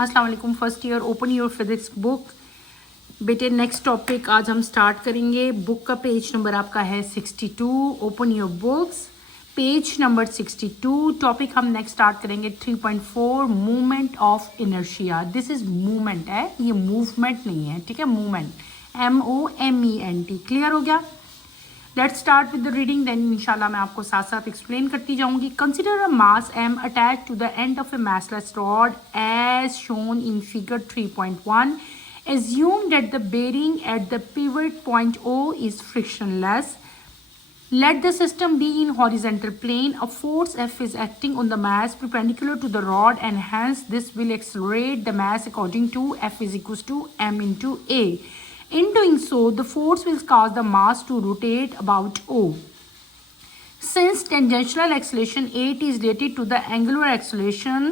अस्सलाम वालेकुम first year open your physics book. बेटे नेक्स्ट टॉपिक आज हम स्टार्ट करेंगे। बुक का पेज नंबर आपका है 62। Open your books page number 62। Topic हम नेक्स्ट स्टार्ट करेंगे 3.4 movement of inertia. This is movement है, ये मूवमेंट नहीं है, ठीक है। मूवमेंट MOMENT क्लियर हो गया। Let's start with the reading, then इंशाल्लाह मैं आपको साथ साथ एक्सप्लेन करती जाऊंगी। Consider a mass m attach to the end of a massless rod as shown in figure 3.1. Assume that the bearing at the pivot point O is frictionless. Let the system be in horizontal plane. A force F is acting on the mass perpendicular to the rod, and hence this will accelerate the mass according to F is equals to m into A. In doing so, the force will cause the mass to rotate about O. Since tangential acceleration AT is related to the angular acceleration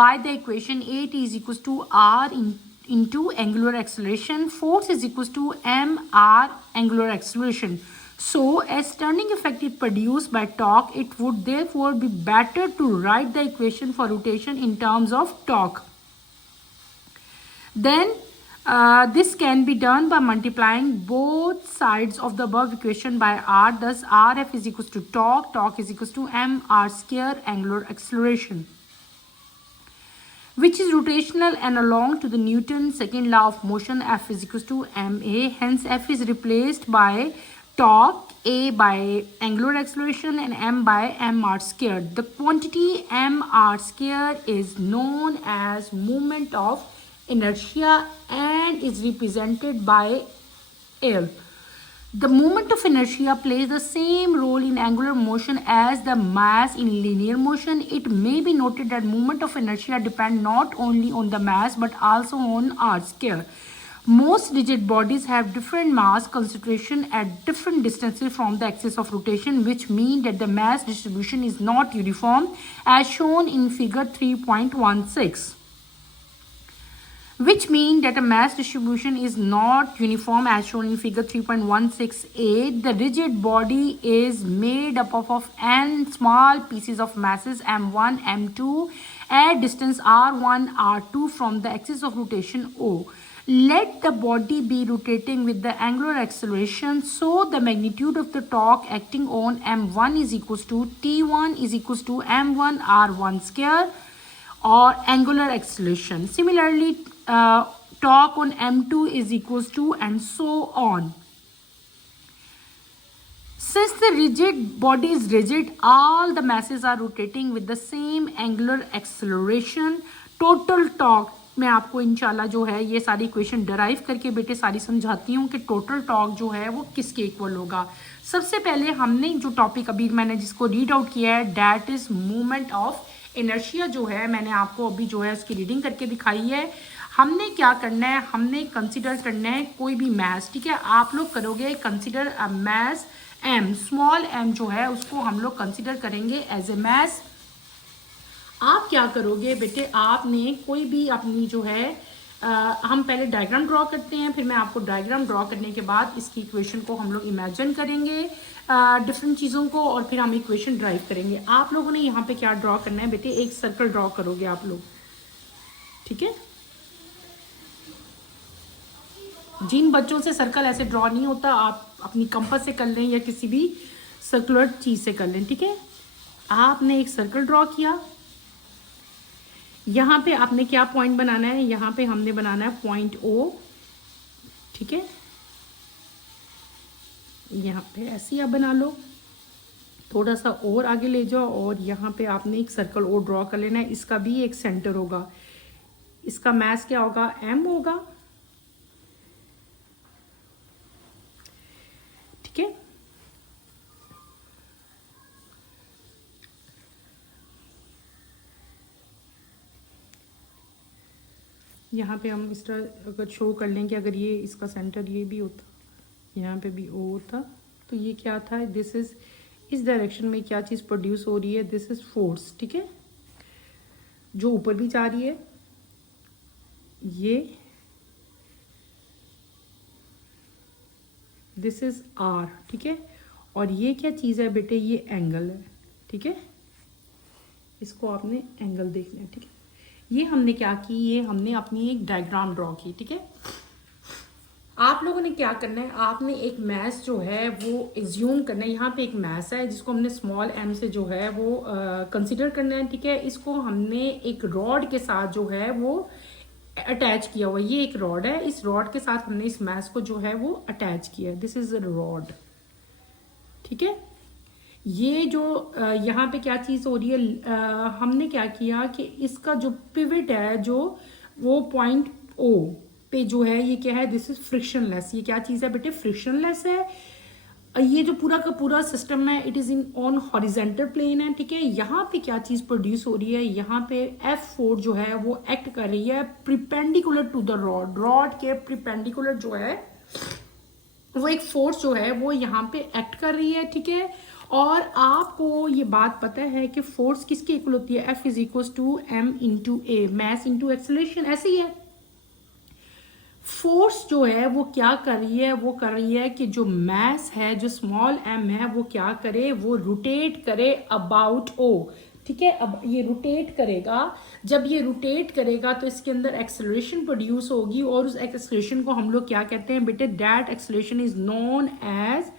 by the equation AT is equals to R into angular acceleration, force is equals to mr angular acceleration. So, as turning effect is produced by torque, it would therefore be better to write the equation for rotation in terms of torque. Then, this can be done by multiplying both sides of the above equation by r. Thus, Rf is equals to torque. Torque is equals to mr square angular acceleration, which is rotational and along to the Newton's second law of motion. F is equals to ma. Hence, F is replaced by torque, A by angular acceleration, and m by mr square. The quantity mr square is known as moment of inertia and is represented by L. The moment of inertia plays the same role in angular motion as the mass in linear motion. It may be noted that moment of inertia depend not only on the mass but also on r square. Most rigid bodies have different mass concentration at different distances from the axis of rotation, which mean that the mass distribution is not uniform as shown in figure 3.16. Which mean that a mass distribution is not uniform as shown in figure 3.16a. The rigid body is made up of n small pieces of masses m1, m2 at distance r1, r2 from the axis of rotation O. Let the body be rotating with the angular acceleration, so the magnitude of the torque acting on m1 is equals to T1 is equals to m1 r1 square or angular acceleration. Similarly, torque on m2 is equals to, and so on. Since the rigid body is rigid, all the masses are rotating with the same angular acceleration. Total torque मैं आपको इंशाल्लाह जो है ये सारी equation derive करके बेटे सारी समझाती हूँ कि टोटल टॉर्क जो है वो किसके इक्वल होगा। सबसे पहले हमने जो टॉपिक अभी मैंने जिसको रीड आउट किया है, that is movement of inertia जो है, मैंने आपको अभी जो है उसकी रीडिंग करके दिखाई है। हमने क्या करना है, हमने कंसिडर करना है कोई भी मैस, ठीक है। आप लोग करोगे consider a mass m, small m जो है उसको हम लोग कंसिडर करेंगे एज ए मैस। आप क्या करोगे बेटे, आपने कोई भी अपनी जो है हम पहले डायग्राम ड्रॉ करते हैं, फिर मैं आपको डायग्राम ड्रॉ करने के बाद इसकी इक्वेशन को हम लोग इमेजिन करेंगे डिफरेंट चीज़ों को, और फिर हम इक्वेशन ड्राइव करेंगे। आप लोगों ने यहाँ पे क्या ड्रॉ करना है बेटे, एक सर्कल ड्रॉ करोगे आप लोग, ठीक है। जिन बच्चों से सर्कल ऐसे ड्रॉ नहीं होता, आप अपनी कंपास से कर लें या किसी भी सर्कुलर चीज़ से कर लें, ठीक है। आपने एक सर्कल ड्रॉ किया, यहाँ पे आपने क्या पॉइंट बनाना है, यहाँ पे हमने बनाना है पॉइंट O, ठीक है। यहाँ पे ऐसे आप बना लो, थोड़ा सा और आगे ले जाओ, और यहाँ पे आपने एक सर्कल और ड्रॉ कर लेना है। इसका भी एक सेंटर होगा, इसका मैस क्या होगा, M होगा, ठीक है। यहाँ पे हम इस तरह अगर शो कर लें कि अगर ये इसका सेंटर ये भी होता, यहाँ पे भी O होता, तो ये क्या था, दिस इज इस डायरेक्शन में क्या चीज़ प्रोड्यूस हो रही है, दिस इज फोर्स, ठीक है, जो ऊपर भी जा रही है। ये दिस इज R, ठीक है। और ये क्या चीज़ है बेटे, ये एंगल है, ठीक है। इसको आपने एंगल देखना है, ठीक है। ये हमने क्या की, ये हमने अपनी एक डायग्राम ड्रॉ की, ठीक है। आप लोगों ने क्या करना है, आपने एक मैस जो है वो एज्यूम करना है। यहाँ पे एक मैस है जिसको हमने स्मॉल m से जो है वो कंसिडर करना है, ठीक है। इसको हमने एक रॉड के साथ जो है वो अटैच किया हुआ, ये एक रॉड है, इस रॉड के साथ हमने इस मैस को जो है वो अटैच किया है। दिस इज अ रॉड, ठीक है। ये जो यहाँ पे क्या चीज हो रही है, हमने क्या किया कि इसका जो पिवट है जो वो पॉइंट ओ पे जो है ये क्या है, दिस इज फ्रिक्शनलेस। ये क्या चीज है बेटे, फ्रिक्शनलेस है। ये जो पूरा का पूरा सिस्टम है it is in on horizontal plane है, ठीक है। यहाँ पे क्या चीज प्रोड्यूस हो रही है, यहाँ पे F4 जो है वो एक्ट कर रही है perpendicular to the rod. Rod के प्रिपेंडिकुलर जो है वो एक फोर्स जो है वो यहाँ पे एक्ट कर रही है, ठीक है। और आपको ये बात पता है कि फोर्स किसके इक्वल होती है, F is equal to m into A, mass into acceleration, ऐसे ही है। फोर्स जो है वो क्या कर रही है, वो कर रही है कि जो मैस है, जो स्मॉल m है, वो क्या करे, वो रोटेट करे अबाउट o, ठीक है। अब ये रोटेट करेगा, जब ये रोटेट करेगा तो इसके अंदर एक्सेलरेशन प्रोड्यूस होगी, और उस एक्सेलरेशन को हम लोग क्या कहते हैं बेटे, that acceleration is known as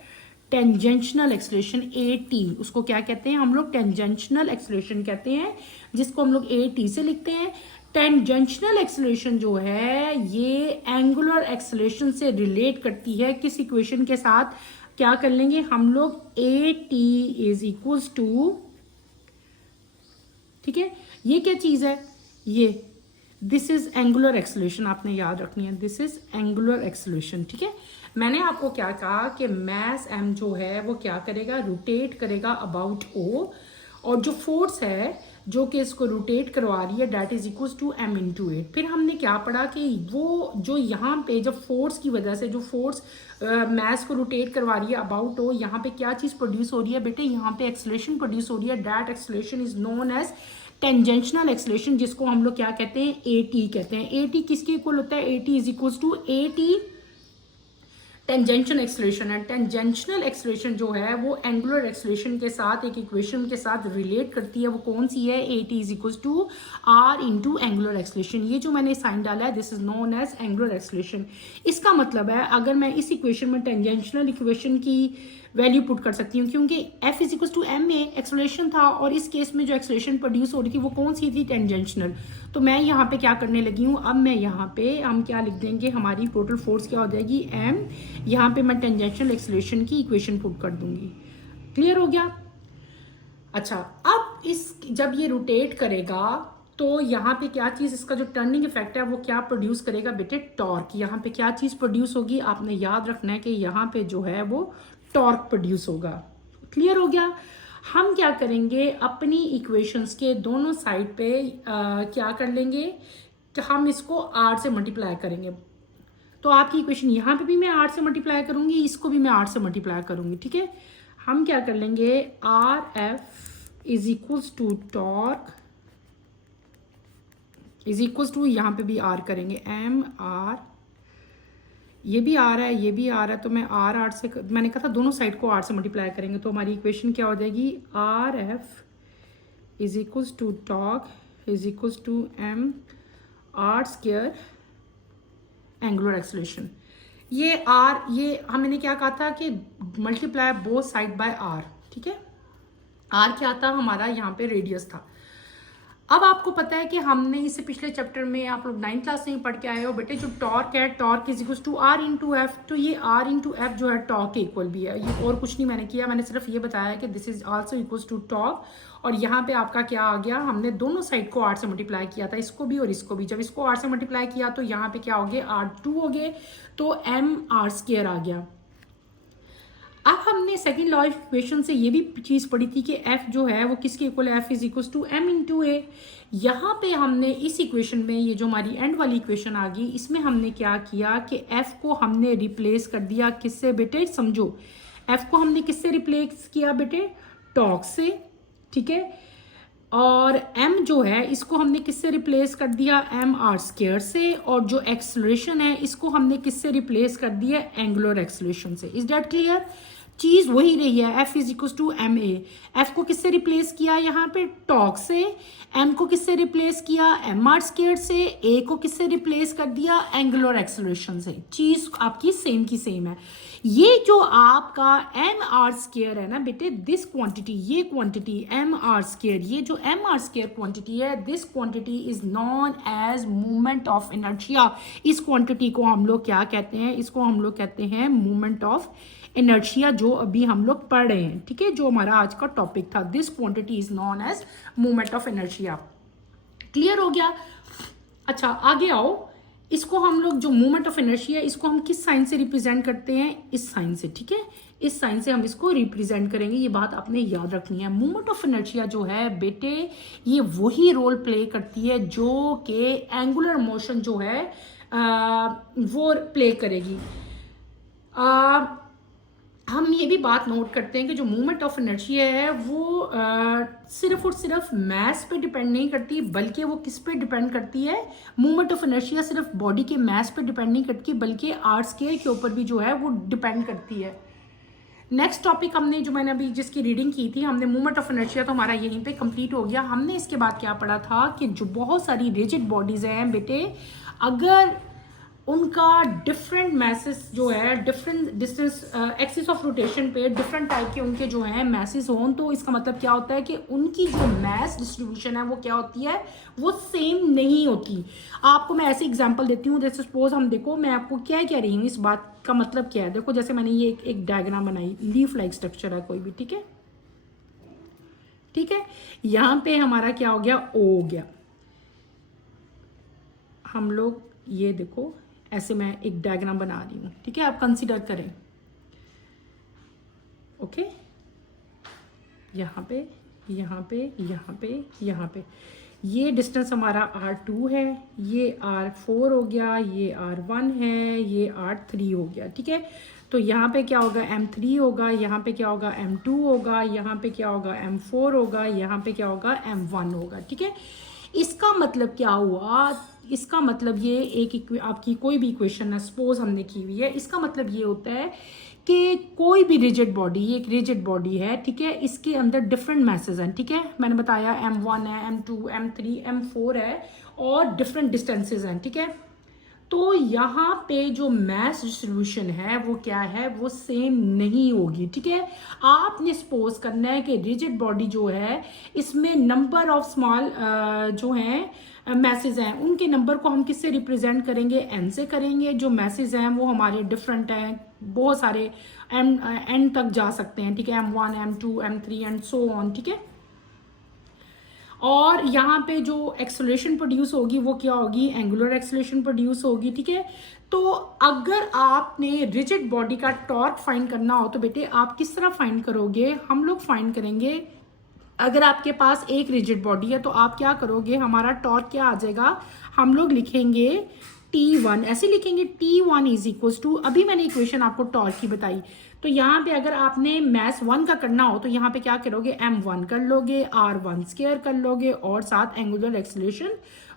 tangential acceleration, AT। उसको क्या कहते हैं हम लोग, टेंजेंशनल एक्सेलरेशन कहते हैं, जिसको हम लोग AT से लिखते हैं। टेंजेंशनल एक्सेलरेशन जो है ये एंगुलर एक्सेलरेशन से रिलेट करती है, किस इक्वेशन के साथ, क्या कर लेंगे हम लोग, AT इज इक्वल्स टू, ठीक है। ये क्या चीज है, ये दिस इज एंगुलर एक्सेलरेशन, आपने याद रखनी है, दिस इज एंगुलर एक्सेलरेशन, ठीक है। मैंने आपको क्या कहा कि मैस m जो है वो क्या करेगा, रोटेट करेगा अबाउट o, और जो फोर्स है जो कि इसको रोटेट करवा रही है that is equal to m into 8। फिर हमने क्या पढ़ा कि वो जो यहाँ पे जब फोर्स की वजह से जो फोर्स मैस को रोटेट करवा रही है अबाउट o, यहाँ पे क्या चीज प्रोड्यूस हो रही है बेटे, यहाँ पे एक्सेलरेशन प्रोड्यूस हो रही है, that acceleration is known as tangential acceleration, जिसको हम लोग क्या कहते हैं, AT कहते हैं। AT किसके इक्वल होता है, AT is equal to AT tangential acceleration है। टेंजेंशनल एक्सेलरेशन जो है वो एंगुलर एक्सेलरेशन के साथ एक इक्वेशन के साथ रिलेट करती है, वो कौन सी है, AT is equal to R into angular acceleration. ये जो मैंने साइन डाला है this is known as angular acceleration. इसका मतलब है अगर मैं इस इक्वेशन में टेंजेंशनल इक्वेशन की वैल्यू पुट कर सकती हूँ, क्योंकि F is equal to m में एक्सेलरेशन था, और इस केस में जो एक्सेलरेशन प्रोड्यूस हो रही थी वो कौन सी थी, टेंजेंशनल। तो मैं यहाँ पे क्या करने लगी हूँ, अब मैं यहाँ पे हम क्या लिख देंगे, हमारी टोटल फोर्स क्या हो जाएगी, m, यहाँ पे मैं टेंजेंशनल एक्सेलरेशन की इक्वेशन पुट कर दूंगी। क्लियर हो गया। अच्छा, अब इस जब ये रोटेट करेगा तो यहाँ पे क्या चीज, इसका जो टर्निंग इफेक्ट है वो क्या प्रोड्यूस करेगा बेटे, टॉर्क। यहाँ पे क्या चीज प्रोड्यूस होगी, आपने याद रखना है कि यहाँ पे जो है वो टॉर्क प्रोड्यूस होगा। क्लियर हो गया। हम क्या करेंगे, अपनी इक्वेशंस के दोनों साइड पे क्या कर लेंगे कि हम इसको R से मल्टीप्लाई करेंगे। तो आपकी इक्वेशन यहाँ पे भी मैं R से मल्टीप्लाई करूंगी, इसको भी मैं R से मल्टीप्लाई करूंगी, ठीक है। हम क्या कर लेंगे, RF is equals to torque is equals to, यहाँ पे भी R करेंगे, MR, ये भी आ रहा है, ये भी आ रहा है, तो मैं R से, मैंने कहा था दोनों साइड को R से मल्टीप्लाई करेंगे, तो हमारी इक्वेशन क्या हो जाएगी, RF is equals to torque is equals to MR square angular acceleration. ये R, ये हमने क्या कहा था कि multiply both side by R, ठीक है। R क्या था हमारा, यहाँ पे रेडियस था। अब आपको पता है कि हमने इसे पिछले चैप्टर में, आप लोग 9th क्लास में ही पढ़ के आए हो बेटे, जो टॉर्क है, torque is equal to R into F. तो ये R इंटू एफ जो है टॉर्क के इक्वल भी है, ये और कुछ नहीं मैंने किया, मैंने सिर्फ ये बताया कि this is also equal to torque. और यहाँ पे आपका क्या आ गया, हमने दोनों साइड को R से मल्टीप्लाई किया था, इसको भी और इसको भी। जब इसको R से मल्टीप्लाई किया तो यहाँ पे क्या हो गया, R2 हो गए, तो MR स्क्वायर आ गया। अब हमने सेकंड लॉ ऑफ इक्वेशन से ये भी चीज पढ़ी थी कि F जो है वो किसके इक्वल है, F is equal to M into A. यहाँ पे हमने इस इक्वेशन में, ये जो हमारी एंड वाली इक्वेशन आ गई, इसमें हमने क्या किया कि F को हमने रिप्लेस कर दिया किससे बेटे, समझो, F को हमने किससे रिप्लेस किया बेटे, टॉर्क से, ठीक है। और M जो है इसको हमने किससे रिप्लेस कर दिया, MR स्क्वायर से। और जो एक्सेलरेशन है इसको हमने किससे रिप्लेस कर दिया, एंगुलर एक्सेलरेशन से। Is that clear. चीज वही रही है, F is equal to M A. F को किससे रिप्लेस किया यहाँ पे, टॉर्क से। एम को किससे रिप्लेस किया, एम आर स्क्वायर्ड से। ए को किससे रिप्लेस कर दिया, एंगुलर एक्सेलरेशन से। चीज आपकी सेम की सेम है। ये जो आपका एम आर स्क्वायर है ना बेटे, दिस क्वांटिटी, ये क्वांटिटी एम आर स्क्वायर, ये जो एम आर स्क्वायर क्वांटिटी है, this quantity is known as movement of inertia. इस क्वांटिटी को हम लोग क्या कहते हैं, इसको हम लोग कहते हैं मूवमेंट ऑफ इनर्शिया, जो अभी हम लोग पढ़ रहे हैं, ठीक है, जो हमारा आज का टॉपिक था। This quantity is known as movement of inertia. Clear हो गया। अच्छा आगे आओ, इसको हम लोग जो मूवमेंट ऑफ इनर्शिया, इसको हम किस साइन से रिप्रेजेंट करते हैं, इस साइन से, ठीक है, इस साइन से हम इसको रिप्रेजेंट करेंगे। ये बात आपने याद रखनी है। मूवमेंट ऑफ इनर्शिया जो है बेटे, ये वही रोल प्ले करती है जो कि एंगुलर मोशन जो है वो प्ले करेगी। हम ये भी बात नोट करते हैं कि जो मूवमेंट ऑफ इनर्शिया है वो सिर्फ और सिर्फ मैस पे डिपेंड नहीं करती, बल्कि वो किस पे डिपेंड करती है, मूवमेंट ऑफ इनर्शिया सिर्फ बॉडी के मैस पे डिपेंड नहीं करती, बल्कि आर स्क्वायर के ऊपर भी जो है वो डिपेंड करती है। नेक्स्ट टॉपिक हमने, जो मैंने अभी जिसकी रीडिंग की थी, हमने मूवमेंट ऑफ इनर्शिया, तो हमारा यहीं पे कंप्लीट हो गया। हमने इसके बाद क्या पढ़ा था कि जो बहुत सारी रिजिड बॉडीज हैं बेटे, अगर उनका डिफरेंट मैसेस जो है, different distance axis of rotation पे डिफरेंट टाइप के उनके जो हैं मैसेस हों, तो इसका मतलब क्या होता है कि उनकी जो मैस डिस्ट्रीब्यूशन है वो क्या होती है, वो सेम नहीं होती। आपको मैं ऐसे एग्जांपल देती हूँ, जैसे सपोज हम देखो, मैं आपको क्या कह रही हूँ, इस बात का मतलब क्या है। देखो जैसे मैंने ये एक डायग्राम बनाई, लीफ लाइक स्ट्रक्चर है कोई भी, ठीक है, ठीक है, यहाँ पे हमारा क्या हो गया, ओ हो गया। हम लोग ये देखो, ऐसे मैं एक डायग्राम बना रही हूँ, ठीक है, आप कंसीडर करें, ओके, यहाँ पे, यहाँ पे, यहाँ पे, यहाँ पे, ये डिस्टेंस हमारा R2 है, ये R4 हो गया, ये R1 है, ये R3 हो गया, ठीक है। तो यहाँ पे क्या होगा, M3 होगा, यहाँ पे क्या होगा, M2 होगा, यहाँ पे क्या होगा, M4 होगा, यहाँ पे क्या होगा, M1 होगा, ठीक है। इसका मतलब क्या हुआ, इसका मतलब ये एक आपकी कोई भी इक्वेशन है, सपोज हमने की हुई है, इसका मतलब ये होता है कि कोई भी रिजिड बॉडी, ये एक रिजिड बॉडी है, ठीक है, इसके अंदर डिफरेंट मैसेज हैं, ठीक है, मैंने बताया M1 है, M2, M3, M4 है, और डिफरेंट डिस्टेंसेज हैं, ठीक है। तो यहाँ पे जो मैस डिस्ट्रीब्यूशन है वो क्या है, वो सेम नहीं होगी, ठीक है। आपने सपोज करना है कि रिजिड बॉडी जो है, इसमें नंबर ऑफ स्मॉल जो हैं मैसेज हैं, उनके नंबर को हम किससे रिप्रेजेंट करेंगे, एन से करेंगे। जो मैसेज हैं वो हमारे डिफरेंट हैं, बहुत सारे एन तक जा सकते हैं, ठीक है, M1, M2, M3 and so on, ठीक है। और यहाँ पे जो एक्सेलरेशन प्रोड्यूस होगी वो क्या होगी, एंगुलर एक्सेलरेशन प्रोड्यूस होगी, ठीक है। तो अगर आपने रिजिड बॉडी का टॉर्क फाइंड करना हो तो बेटे आप किस तरह फाइंड करोगे, हम लोग फाइंड करेंगे, अगर आपके पास एक रिजिड बॉडी है तो आप क्या करोगे, हमारा टॉर्क क्या आ जाएगा, हम लोग लिखेंगे T1, ऐसे लिखेंगे T1 इज इक्वल टू, अभी मैंने इक्वेशन आपको टॉर्क की बताई, तो यहाँ पे अगर आपने मैस 1 का करना हो तो यहाँ पे क्या करोगे, M1 कर लोगे, R1 स्क्वायर कर लोगे, और साथ एंगुलर एक्सेलरेशन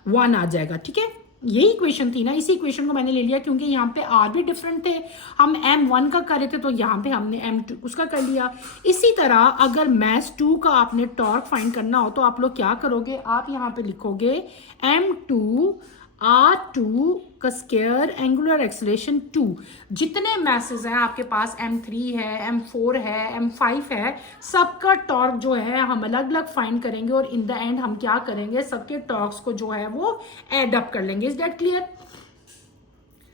1 आ जाएगा, ठीक है। यही इक्वेशन थी ना, इसी इक्वेशन को मैंने ले लिया क्योंकि यहाँ पे R भी डिफरेंट थे, हम M1 का कर रहे थे तो यहाँ पे हमने M2 उसका कर लिया। इसी तरह अगर मैस 2 का आपने टॉर्क फाइंड करना हो तो आप लोग क्या करोगे, आप यहाँ पे लिखोगे M2 R2 का स्क्वायर एंगुलर एक्सेलरेशन 2। जितने मैसेज हैं आपके पास, M3 है, M4 है, M5 है, सबका टॉर्क जो है हम अलग अलग फाइंड करेंगे, और इन द एंड हम क्या करेंगे, सबके टॉर्क्स को जो है वो एड अप कर लेंगे। इज दैट क्लियर,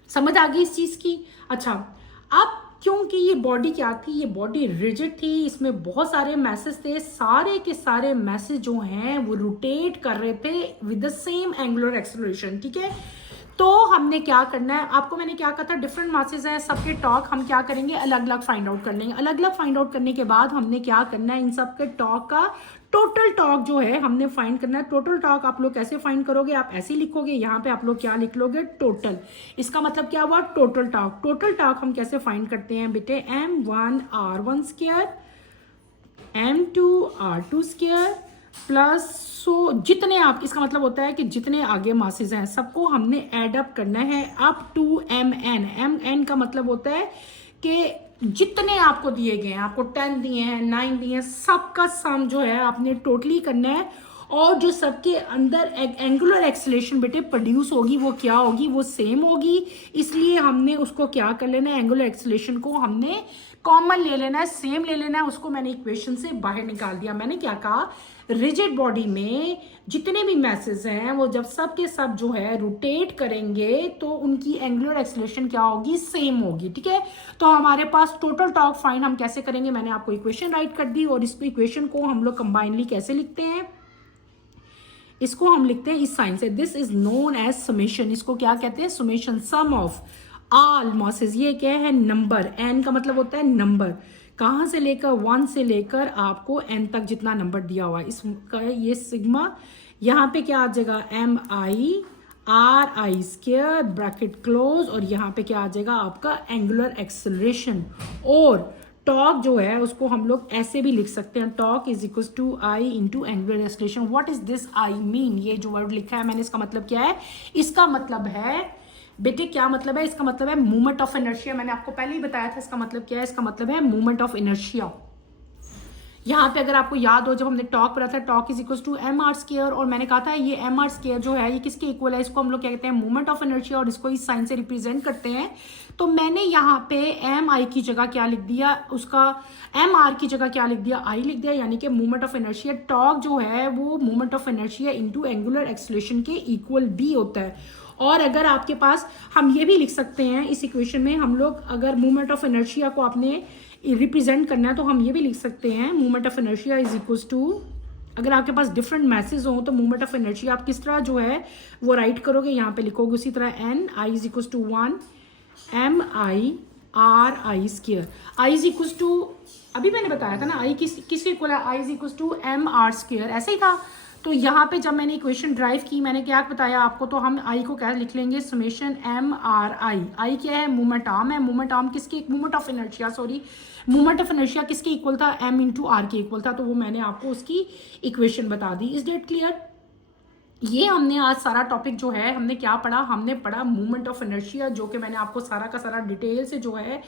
समझ आ गई इस चीज की। अच्छा, अब क्योंकि ये बॉडी क्या थी, ये बॉडी रिजिड थी, इसमें बहुत सारे मैसेज थे, सारे के सारे मैसेज जो हैं वो रोटेट कर रहे थे with the same angular acceleration, ठीक है। तो हमने क्या करना है, आपको मैंने क्या कहा था, डिफरेंट मैसेज हैं, सबके टॉर्क हम क्या करेंगे, अलग अलग फाइंड आउट कर लेंगे। अलग अलग फाइंड आउट करने के बाद हमने क्या करना है, इन सब के टॉर्क का टोटल टॉर्क जो है हमने फाइंड करना है। टोटल टॉर्क आप लोग कैसे फाइंड करोगे, आप ऐसे लिखोगे, यहाँ पे आप लोग क्या लिख लोगे, टोटल। इसका मतलब क्या हुआ, टोटल टॉर्क। टोटल टॉर्क हम कैसे फाइंड करते हैं बेटे, M1 R1 square, M2 R2 square plus, सो जितने आप, इसका मतलब होता है कि जितने आगे मासेज हैं सबको हमने एड अप करना है अप टू MN। MN का मतलब होता है कि जितने आपको दिए गए हैं, आपको 10 दिए हैं, 9 दिए हैं, सबका सम जो है आपने टोटली करना है। और जो सबके अंदर एंगुलर एक्सेलरेशन बेटे प्रोड्यूस होगी वो क्या होगी, वो सेम होगी। इसलिए हमने उसको क्या कर लेना है, एंगुलर एक्सेलरेशन को हमने कॉमन ले लेना है, सेम ले लेना है। उसको मैंने इक्वेशन से बाहर निकाल दिया। मैंने क्या कहा, रिजिड बॉडी में जितने भी मैसेज हैं वो जब सब के सब जो है रोटेट करेंगे तो उनकी एंगुलर एक्सेलरेशन क्या होगी, सेम होगी। ठीक है, तो हमारे पास टोटल टॉर्क फाइंड हम कैसे करेंगे, मैंने आपको इक्वेशन राइट कर दी। और इस इक्वेशन को हम लोग कंबाइनली कैसे लिखते हैं, इसको हम लिखते हैं इस साइन से, this is known as summation. इसको क्या कहते हैं, summation, sum of all masses. ये क्या है, नंबर, एन का मतलब होता है नंबर, कहाँ से लेकर 1 से लेकर आपको एन तक जितना नंबर दिया हुआ है इसका ये सिग्मा। यहाँ पे क्या आ जाएगा, M I R I square bracket close, और यहाँ पे क्या आ जाएगा आपका एंगुलर एक्सेलरेशन। और टॉर्क जो है उसको हम लोग ऐसे भी लिख सकते हैं, torque is equal to I into angular acceleration. What is this I mean, ये जो वर्ड लिखा है मैंने, इसका मतलब क्या है, इसका मतलब है बेटे, क्या मतलब है, इसका मतलब है मूवमेंट ऑफ इनर्शिया। मैंने आपको पहले ही बताया था इसका मतलब क्या है, इसका मतलब है मूवमेंट ऑफ इनर्शिया। यहाँ पे अगर आपको याद हो जब हमने टॉर्क पढ़ा था, torque is equal to M R square, और मैंने कहा था ये एम आर स्क्वायर जो है ये किसके इक्वल है, इसको हम लोग क्या कहते हैं, मूवमेंट ऑफ इनर्शिया, और इसको इस साइन से रिप्रेजेंट करते हैं। तो मैंने यहाँ पे एम आई की जगह क्या लिख दिया, उसका एम आर की जगह क्या लिख दिया, आई लिख दिया, यानी कि मूवमेंट ऑफ इनर्शिया। टॉर्क जो है वो movement of inertia into angular acceleration के इक्वल भी होता है। और अगर आपके पास, हम ये भी लिख सकते हैं इस इक्वेशन में, हम लोग अगर मूवमेंट ऑफ इनर्शिया को आपने रिप्रेजेंट करना है तो हम ये भी लिख सकते हैं, movement of inertia is equal to, अगर आपके पास डिफरेंट मैसेज हो तो मूवमेंट ऑफ इनर्शिया आप किस तरह जो है वो राइट करोगे, यहाँ पे लिखोगे उसी तरह, N I is equal to 1 M I R I square. I is equal to, अभी मैंने बताया था ना आई किस इक्वल है, I is equal to M R square, ऐसे ही था। तो यहाँ पे जब मैंने इक्वेशन ड्राइव की, मैंने क्या बताया आपको, तो हम आई को क्या लिख लेंगे, समेशन एम आर आई। आई क्या है, मूवमेंट आर्म है, मूवमेंट आर्म किसकी, movement of inertia, sorry movement of inertia किसके इक्वल था, एम इंटू आर के इक्वल था। तो वो मैंने आपको उसकी इक्वेशन बता दी। Is date clear. ये हमने आज सारा टॉपिक जो है हमने क्या पढ़ा, हमने पढ़ा मूवमेंट ऑफ इनर्शिया, जो कि मैंने आपको सारा का सारा डिटेल से जो है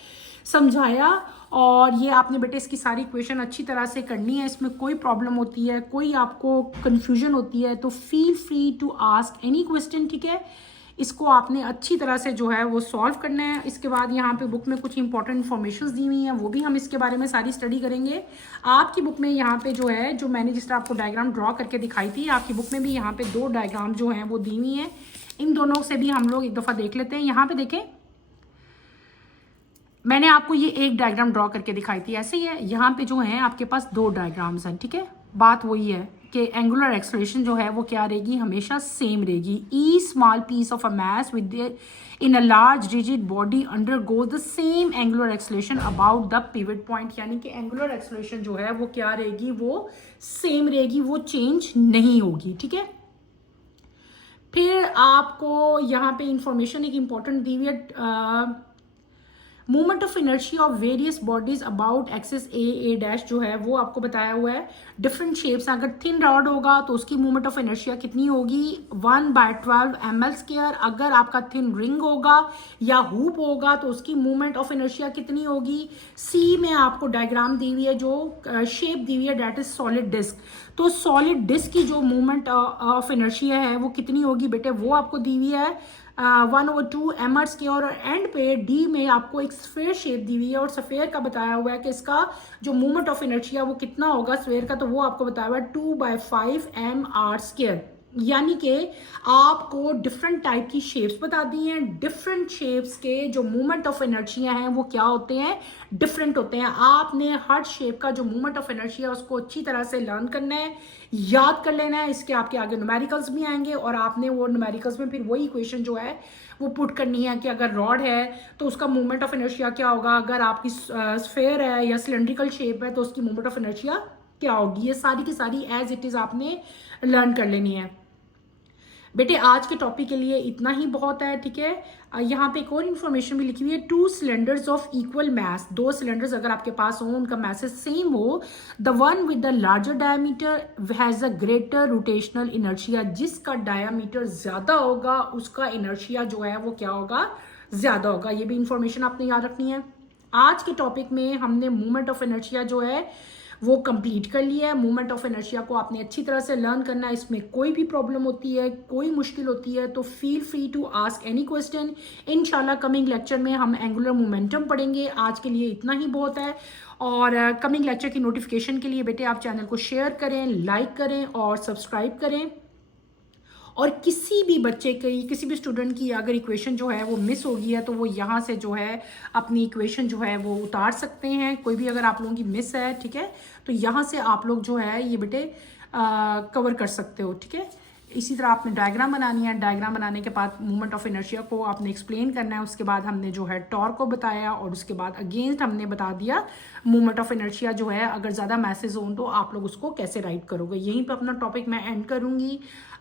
समझाया। और ये आपने बेटे इसकी सारी इक्वेशन अच्छी तरह से करनी है, इसमें कोई प्रॉब्लम होती है, कोई आपको कंफ्यूजन होती है तो feel free to ask any question. ठीक है, इसको आपने अच्छी तरह से जो है वो सॉल्व करना है। इसके बाद यहाँ पे बुक में कुछ इंपॉर्टेंट इन्फॉर्मेशन दी हुई हैं, वो भी हम इसके बारे में सारी स्टडी करेंगे। आपकी बुक में यहाँ पे जो है, जो मैंने जिस तरह आपको डायग्राम ड्रॉ करके दिखाई थी, आपकी बुक में भी यहाँ पे 2 डायग्राम जो हैं वो दी हुई हैं। इन दोनों से भी हम लोग एक दफ़ा देख लेते हैं। यहाँ पे देखें, मैंने आपको ये एक डायग्राम ड्रॉ करके दिखाई थी, ऐसे ही है। यहाँ पे जो है आपके पास 2 डायग्राम्स हैं। ठीक है, बात वही है कि एंगुलर एक्सेलरेशन जो है वो क्या रहेगी, हमेशा सेम रहेगी। Each small piece of a mass within a large rigid body undergoes the same angular acceleration about the pivot point, यानी कि एंगुलर एक्सेलरेशन जो है वो क्या रहेगी, वो सेम रहेगी, वो चेंज नहीं होगी। ठीक है, फिर आपको यहाँ पे इंफॉर्मेशन एक इंपॉर्टेंट दी हुई है, movement of inertia of various bodies about axis A dash जो है वो आपको बताया हुआ है। डिफरेंट शेप्स, अगर थिन रॉड होगा तो उसकी मूवमेंट ऑफ इनर्शिया कितनी होगी, 1/12 ml स्क्वायर। अगर आपका थिन रिंग होगा या हुप होगा तो उसकी मूवमेंट ऑफ इनर्शिया कितनी होगी। सी में आपको डायग्राम दी हुई है, जो शेप दी हुई है, डेट इज सॉलिड डिस्क। तो सॉलिड डिस्क की जो मूवमेंट ऑफ इनर्शिया है वो कितनी होगी बेटे, वो आपको दी हुई है 1/2 ml स्क्वायर। और एंड पे डी में आपको एक स्फेयर शेप दी हुई है और स्फेयर का बताया हुआ है कि इसका जो मूवमेंट ऑफ इनर्शिया वो कितना होगा स्फेयर का, तो वो आपको बताया हुआ है 2/5 mr स्क्वायर। यानी कि आपको डिफरेंट टाइप की शेप्स बता दी हैं। डिफरेंट शेप्स के जो मूवमेंट ऑफ इनर्शिया हैं वो क्या होते हैं, डिफरेंट होते हैं। आपने हर शेप का जो मूवमेंट ऑफ इनर्शिया उसको अच्छी तरह से लर्न करना है, याद कर लेना है। इसके आपके आगे न्यूमेरिकल्स भी आएंगे और आपने वो न्यूमेरिकल्स में फिर वही इक्वेशन जो है वो पुट करनी है कि अगर रॉड है तो उसका मूवमेंट ऑफ इनर्शिया क्या होगा, अगर आपकी स्फेयर है या सिलेंड्रिकल शेप है तो उसकी मूवमेंट ऑफ इनर्शिया क्या होगी। ये सारी की सारी एज इट इज आपने लर्न कर लेनी है। बेटे आज के टॉपिक के लिए इतना ही बहुत है। ठीक है, यहाँ पे एक और इन्फॉर्मेशन भी लिखी हुई है, 2 cylinders of equal mass, 2 cylinders अगर आपके पास हो, उनका मैसेज सेम हो, the one with the larger diameter has a greater rotational inertia. जिसका डायमीटर ज्यादा होगा उसका इनर्शिया जो है वो क्या होगा, ज्यादा होगा। ये भी इंफॉर्मेशन आपने याद रखनी है। आज के टॉपिक में हमने मूवमेंट ऑफ इनर्शिया जो है वो कंप्लीट कर लिया है। मूवमेंट ऑफ इनर्शिया को आपने अच्छी तरह से लर्न करना है। इसमें कोई भी प्रॉब्लम होती है, कोई मुश्किल होती है तो feel free to ask any question. इंशाल्लाह कमिंग लेक्चर में हम एंगुलर मोमेंटम पढ़ेंगे। आज के लिए इतना ही बहुत है। और कमिंग लेक्चर की नोटिफिकेशन के लिए बेटे आप चैनल को शेयर करें, लाइक करें और सब्सक्राइब करें। और किसी भी बच्चे की, किसी भी स्टूडेंट की अगर इक्वेशन जो है वो मिस हो गई है तो वो यहाँ से जो है अपनी इक्वेशन जो है वो उतार सकते हैं। कोई भी अगर आप लोगों की मिस है, ठीक है, तो यहाँ से आप लोग जो है ये बेटे कवर कर सकते हो, ठीक है। इसी तरह आपने डायग्राम बनानी है। डायग्राम बनाने के बाद मूवमेंट ऑफ इनर्शिया को आपने एक्सप्लेन करना है। उसके बाद हमने जो है टॉर्क को बताया और उसके बाद अगेंस्ट हमने बता दिया मूवमेंट ऑफ इनर्शिया जो है अगर ज़्यादा मैसेज हो तो आप लोग उसको कैसे राइट करोगे। यहीं पे अपना टॉपिक मैं एंड करूँगी।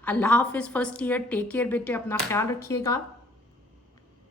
अल्लाह हाफिज़ फर्स्ट ईयर, टेक केयर बेटे, अपना ख्याल रखिएगा।